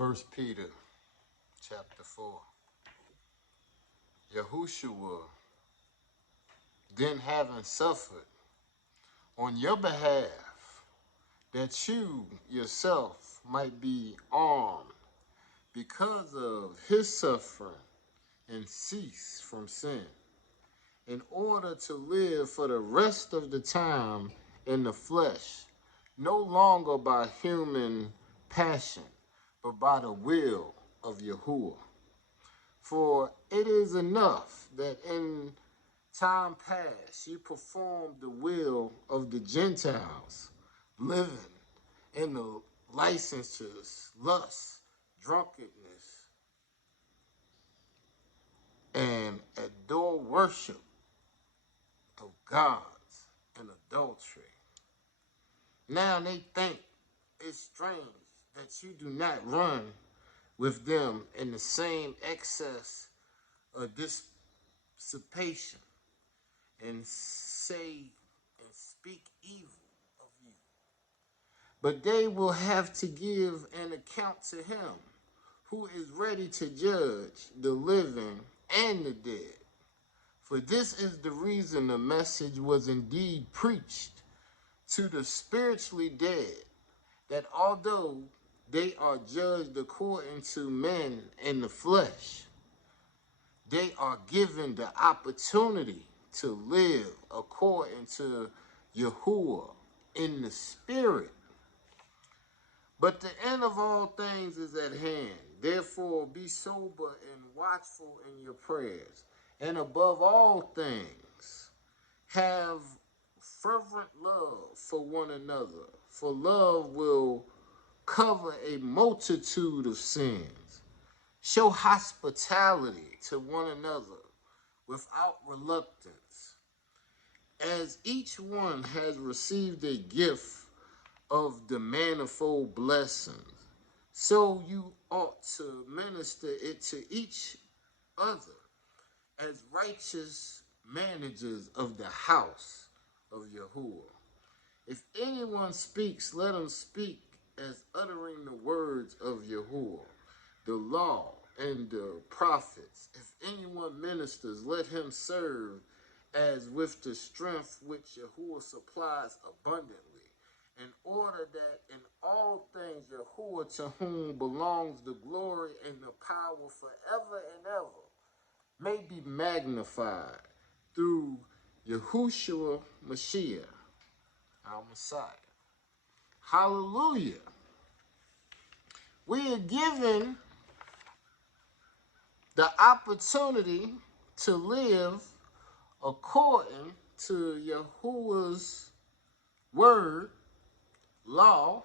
First Peter chapter 4. Yahushua, then having suffered on your behalf, that you yourself might be armed because of his suffering, and cease from sin, in order to live for the rest of the time in the flesh, no longer by human passion, but by the will of Yahuwah. For it is enough that in time past you performed the will of the Gentiles, living in the licentious, lust, drunkenness, and adore worship of gods and adultery. Now they think it's strange that you do not run with them in the same excess of dissipation, and say and speak evil of you. But they will have to give an account to him who is ready to judge the living and the dead. For this is the reason the message was indeed preached to the spiritually dead, that although they are judged according to men in the flesh, they are given the opportunity to live according to Yahuwah in the spirit. But the end of all things is at hand. Therefore, be sober and watchful in your prayers. And above all things, have fervent love for one another. For love will cover a multitude of sins. Show hospitality to one another without reluctance, as each one has received a gift of the manifold blessings, so you ought to minister it to each other as righteous managers of the house of Yahuwah. If anyone speaks, let him speak as uttering the words of Yahuwah, the law and the prophets. If anyone ministers, let him serve as with the strength which Yahuwah supplies abundantly, in order that in all things Yahuwah, to whom belongs the glory and the power forever and ever, may be magnified through Yahushua Mashiach, our Messiah. Hallelujah. We are given the opportunity to live according to Yahuwah's word, law,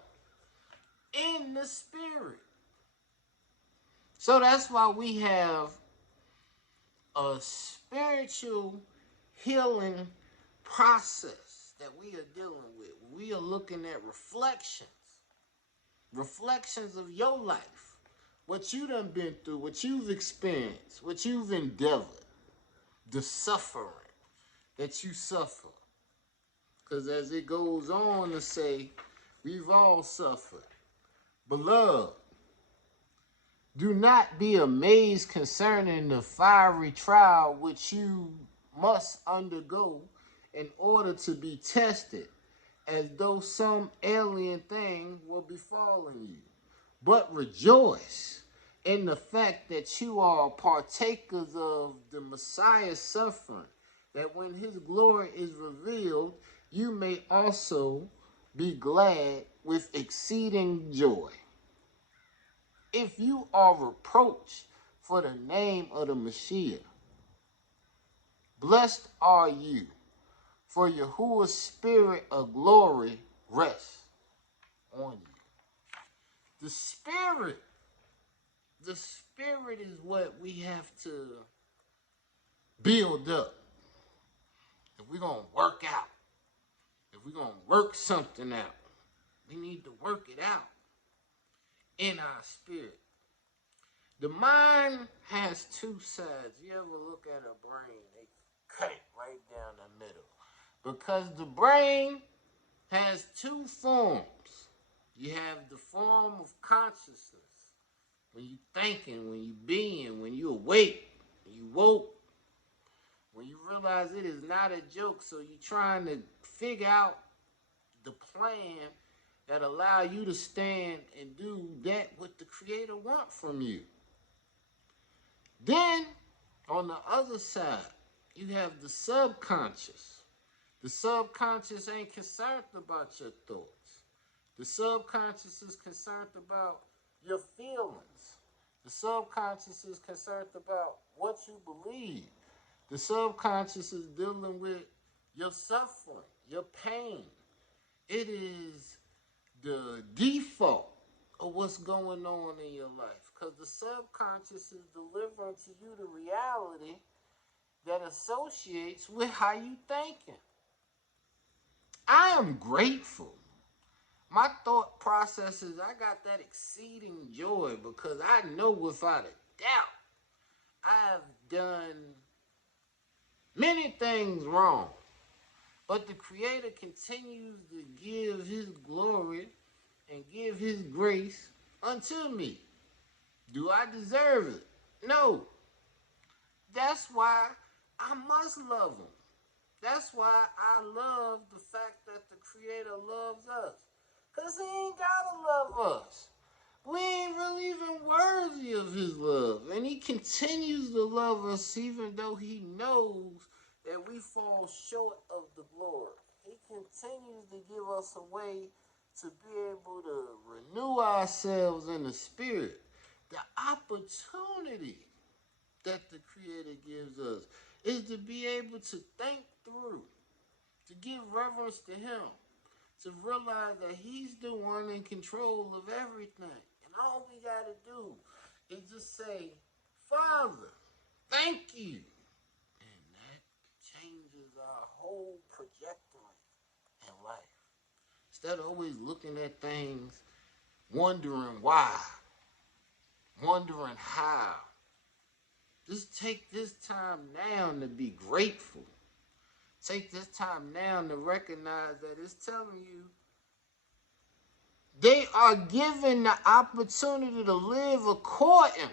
in the spirit. So that's why we have a spiritual healing process that we are dealing with. We are looking at reflections of your life, what you done been through, what you've experienced, what you've endeavored, the suffering that you suffer. Because as it goes on to say, we've all suffered. Beloved, do not be amazed concerning the fiery trial which you must undergo in order to be tested, as though some alien thing were befalling you. But rejoice in the fact that you are partakers of the Messiah's suffering, that when his glory is revealed, you may also be glad with exceeding joy. If you are reproached for the name of the Mashiach, blessed are you, for Yahuwah's spirit of glory rests on you. The spirit is what we have to build up. If we're going to work out, if we're going to work something out, we need to work it out in our spirit. The mind has two sides. You ever look at a brain, they cut it right down the middle. Because the brain has two forms. You have the form of consciousness, when you thinking, when you being, when you awake, when you woke, when you realize it is not a joke, so you're trying to figure out the plan that allow you to stand and do that what the Creator want from you. Then, on the other side, you have the subconscious. The subconscious ain't concerned about your thoughts. The subconscious is concerned about your feelings. The subconscious is concerned about what you believe. The subconscious is dealing with your suffering, your pain. It is the default of what's going on in your life. Because the subconscious is delivering to you the reality that associates with how you thinking. I am grateful. My thought process is I got that exceeding joy because I know without a doubt I have done many things wrong. But the Creator continues to give His glory and give His grace unto me. Do I deserve it? No. That's why I must love Him. That's why I love the fact that the Creator loves us. Because He ain't got to love us. We ain't really even worthy of His love. And He continues to love us even though He knows that we fall short of the glory. He continues to give us a way to be able to renew ourselves in the spirit. The opportunity that the Creator gives us is to be able to think through, to give reverence to Him, to realize that He's the one in control of everything. And all we got to do is just say, Father, thank you. And that changes our whole trajectory in life. Instead of always looking at things, wondering why, wondering how. Just take this time now to be grateful. Take this time now to recognize that it's telling you they are given the opportunity to live according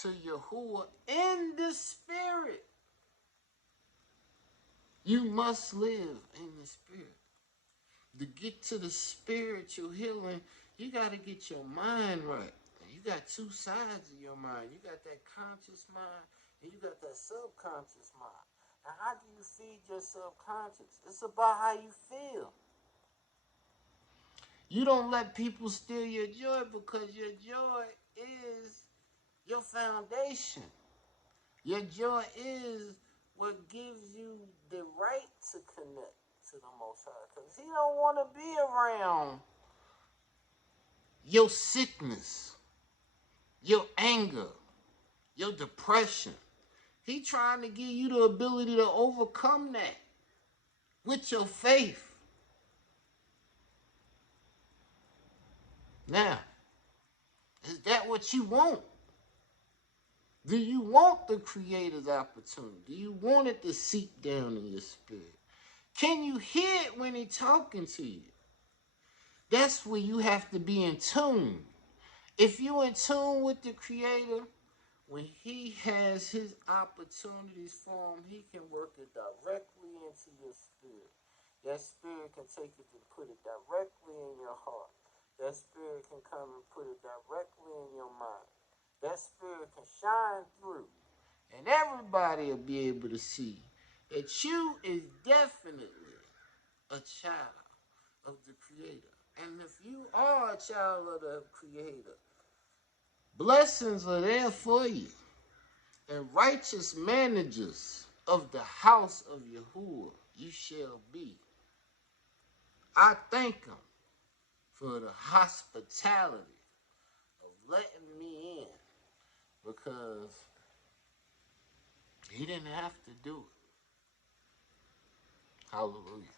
to Yahuwah in the spirit. You must live in the spirit. To get to the spiritual healing, you got to get your mind right. You got two sides of your mind. You got that conscious mind and you got that subconscious mind. And how do you feed your subconscious? It's about how you feel. You don't let people steal your joy because your joy is your foundation. Your joy is what gives you the right to connect to the Most High. Because He don't want to be around your sickness, your anger, your depression. He trying to give you the ability to overcome that with your faith. Now, is that what you want? Do you want the Creator's opportunity? Do you want it to seep down in your spirit? Can you hear it when He's talking to you? That's where you have to be in tune. If you're in tune with the Creator, when He has His opportunities for Him, He can work it directly into your spirit. That spirit can take it and put it directly in your heart. That spirit can come and put it directly in your mind. That spirit can shine through. And everybody will be able to see that you is definitely a child of the Creator. And if you are a child of the Creator, blessings are there for you. And righteous managers of the house of Yahuwah you shall be. I thank Him for the hospitality of letting me in because He didn't have to do it. Hallelujah.